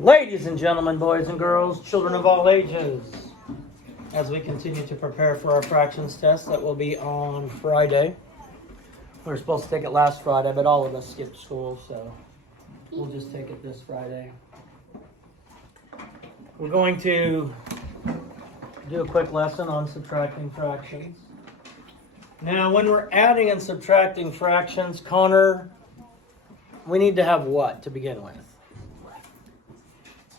Ladies and gentlemen, boys and girls, children of all ages, as we continue to prepare for our fractions test that will be on Friday. We were supposed to take it last Friday, but all of us skipped school, so we'll just take it this Friday. We're going to do a quick lesson on subtracting fractions. Now, when we're adding and subtracting fractions, Connor, we need to have what to begin with?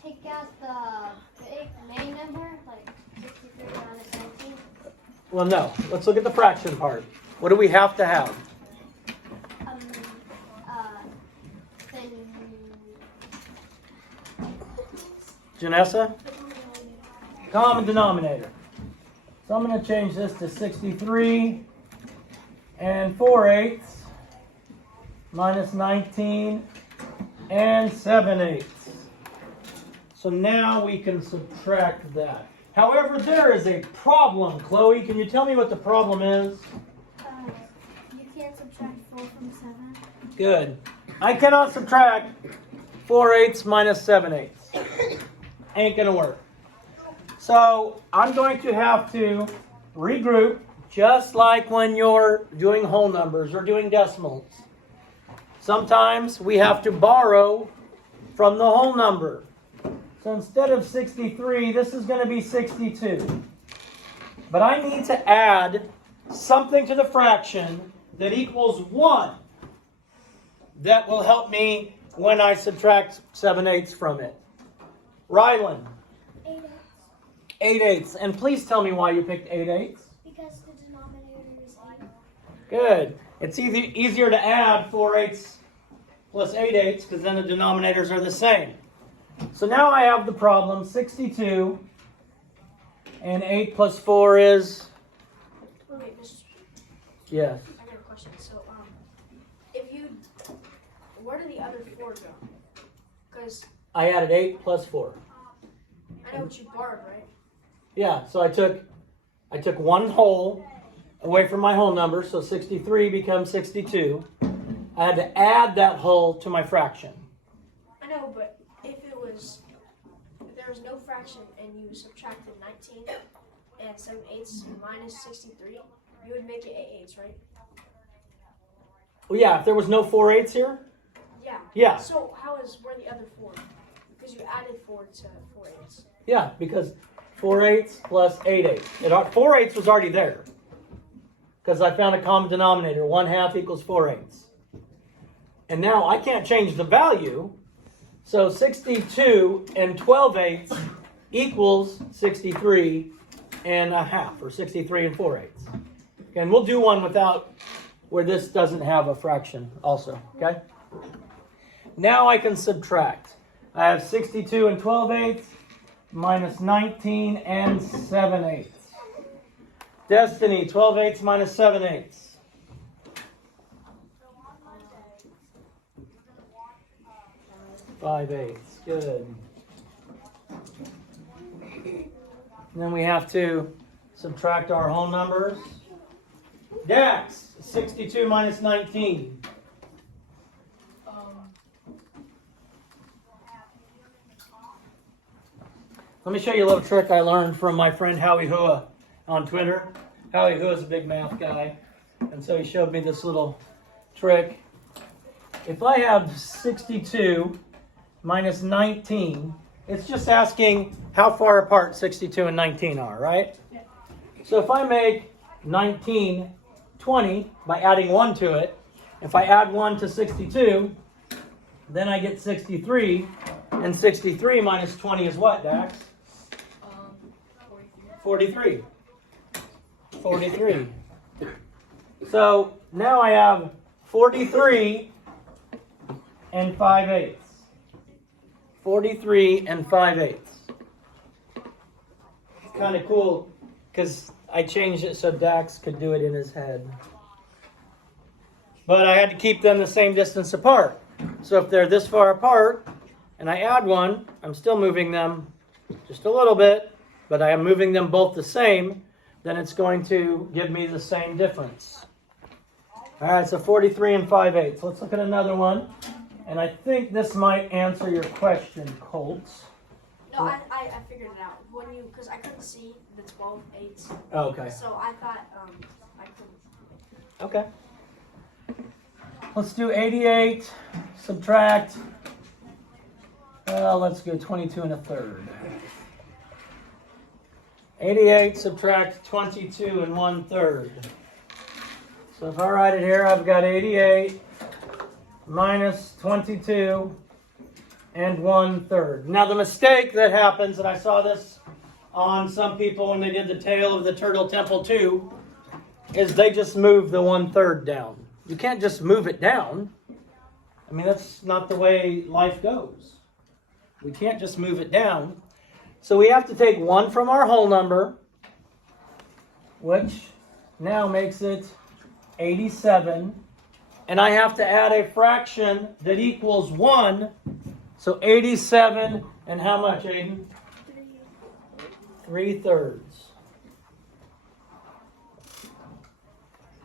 Take out the big main number, like 63 minus 19. Well, no. Let's look at the fraction part. What do we have to have? Janessa? Common denominator. So I'm going to change this to 63 and 4/8 minus 19 and 7/8. So now we can subtract that. However, there is a problem. Chloe, can you tell me what the problem is? You can't subtract 4 from 7. Good. I cannot subtract 4/8 minus 7/8. Ain't going to work. So I'm going to have to regroup, just like when you're doing whole numbers or doing decimals. Sometimes we have to borrow from the whole number. So instead of 63, this is going to be 62. But I need to add something to the fraction that equals 1. That will help me when I subtract 7/8 from it. Rylan. 8/8. And please tell me why you picked 8/8. Because the denominator is 8. Good. It's easier to add 4/8 plus 8/8 because then the denominators are the same. So now I have the problem 62 and 8 plus 4 is? Wait, Yes. I got a question. So, where did the other 4 go? Because I added 8 plus 4. I know what you borrowed, right? Yeah, so I took one whole away from my whole number, so 63 becomes 62. I had to add that whole to my fraction. I know, but if there was no fraction and you subtracted 19 and 7/8 minus 63, you would make it 8/8, right? Well, yeah, if there was no 4/8 here? Yeah. Yeah. So where the other 4? Because you added 4 to 4/8. Yeah, because 4/8 plus 8/8. 4/8 was already there. Because I found a common denominator. 1/2 equals 4/8. And now I can't change the value. So 62 and 12/8 equals 63 and a half, or 63 and 4/8. Okay, and we'll do one without, where this doesn't have a fraction also, okay? Now I can subtract. I have 62 and 12/8 minus 19 and 7/8. Destiny, 12/8 minus 7/8. 5/8. Good. And then we have to subtract our whole numbers. Dax, 62 minus 19. Let me show you a little trick I learned from my friend Howie Hua on Twitter. Howie Hua is a big math guy, and so he showed me this little trick. If I have 62 minus 19, it's just asking how far apart 62 and 19 are, right? Yeah. So if I make 19 20 by adding 1 to it, if I add 1 to 62, then I get 63, and 63 minus 20 is what, Dax? 43. 43. So now I have 43 and 5/8. 43 and 5/8. It's kind of cool because I changed it so Dax could do it in his head. But I had to keep them the same distance apart. So if they're this far apart and I add 1, I'm still moving them just a little bit, but I am moving them both the same, then it's going to give me the same difference. All right, so 43 and 5/8. Let's look at another one. And I think this might answer your question, Colts. No, I figured it out. When you, because I couldn't see the 12 eighths. Okay. So I thought I couldn't. Okay. Let's do 88, subtract, let's go 22 and a third. 88, subtract 22 and 1/3. So if I write it here, I've got 88 minus 22 and 1/3. Now the mistake that happens, and I saw this on some people when they did the Tale of the Turtle Temple too, is they just move the 1/3 down. You can't just move it down. I mean, that's not the way life goes. We can't just move it down. So we have to take 1 from our whole number, which now makes it 87. And I have to add a fraction that equals 1. So 87 and how much, Aiden? 3/3.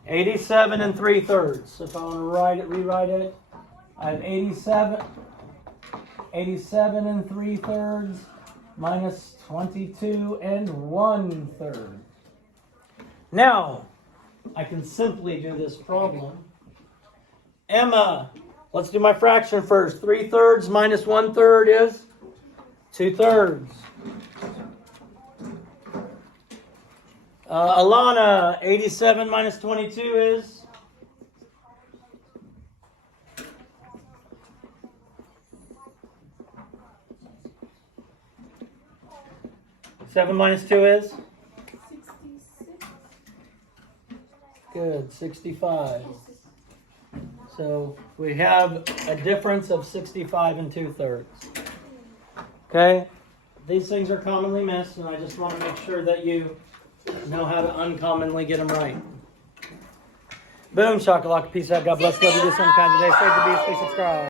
87 and 3/3. So if I want to rewrite it, I have 87 and 3/3 minus 22 and 1/3. Now, I can simply do this problem. Emma, let's do my fraction first. 3/3 minus 1/3 is 2/3. Alana, 87 minus 22 is 7 minus 2 is 66. good, 65. So we have a difference of 65 and 2/3. Okay? These things are commonly missed, and I just want to make sure that you know how to uncommonly get them right. Boom, shakalaka, peace out, God bless, love you, do some kind today. Save the beast, please subscribe.